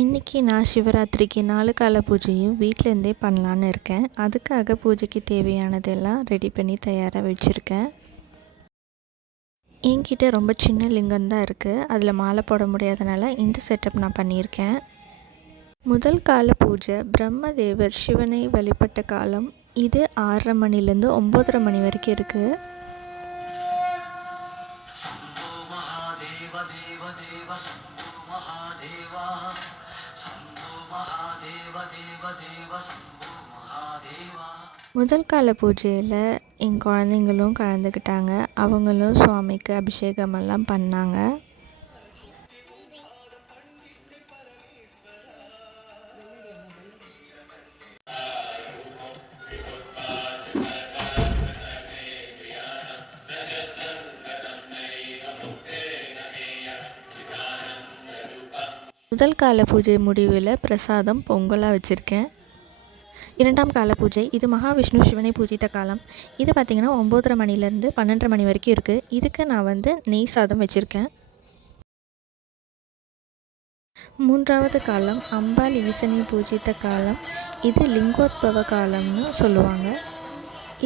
இன்றைக்கி நான் சிவராத்திரிக்கு 4 கால பூஜையும் வீட்டிலேருந்தே பண்ணலான்னு இருக்கேன். அதுக்காக பூஜைக்கு தேவையானதெல்லாம் ரெடி பண்ணி தயாராக வச்சுருக்கேன். என்கிட்ட ரொம்ப சின்ன லிங்கம் தான் இருக்குது. அதில் மாலை போட முடியாதனால இந்த செட்டப் நான் பண்ணியிருக்கேன். முதல் கால பூஜை பிரம்மதேவர் சிவனை வழிபட்ட காலம். இது 6:30 மணிலேருந்து 9:30 மணி வரைக்கும் இருக்குது. முதல் கால பூஜையில் என் குழந்தைங்களும் கலந்துக்கிட்டாங்க. அவங்களும் சுவாமிக்கு அபிஷேகமெல்லாம் பண்ணாங்க. முதல் கால பூஜை முடிவில் பிரசாதம் பொங்கலாக வச்சுருக்கேன். இரண்டாம் கால பூஜை இது மகாவிஷ்ணு சிவனை பூஜித்த காலம். இது பார்த்திங்கன்னா 9:30 மணிலேருந்து 12:30 மணி வரைக்கும் இருக்குது. இதுக்கு நான் நெய் சாதம் வச்சுருக்கேன். மூன்றாவது காலம் அம்பாள் ஈசனை பூஜித்த காலம். இது லிங்கோத்பவ காலம்னு சொல்லுவாங்க.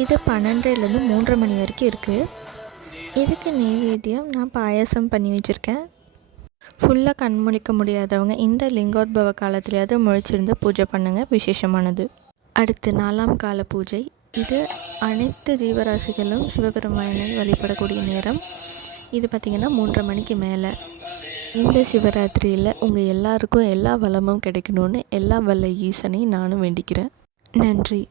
இது 12:00லேருந்து 3:30 மணி வரைக்கும் இருக்குது. இதுக்கு நெய்வேத்தியம் நான் பாயாசம் பண்ணி வச்சுருக்கேன். ஃபுல்லாக கண் முழிக்க முடியாதவங்க இந்த லிங்கோத்பவ காலத்துலையாவது முழிச்சிருந்து பூஜை பண்ணுங்கள், விசேஷமானது. அடுத்து 4ஆம் கால பூஜை. இது அனைத்து ஜீவராசிகளும் சிவபெருமானை வழிபடக்கூடிய நேரம். இது பார்த்திங்கன்னா 3:30 மணிக்கு மேலே. இந்த சிவராத்திரியில் உங்கள் எல்லாருக்கும் எல்லா வளமும் கிடைக்கணும்னு எல்லா வல்ல ஈசனை நானும் வேண்டிக்கிறேன். நன்றி.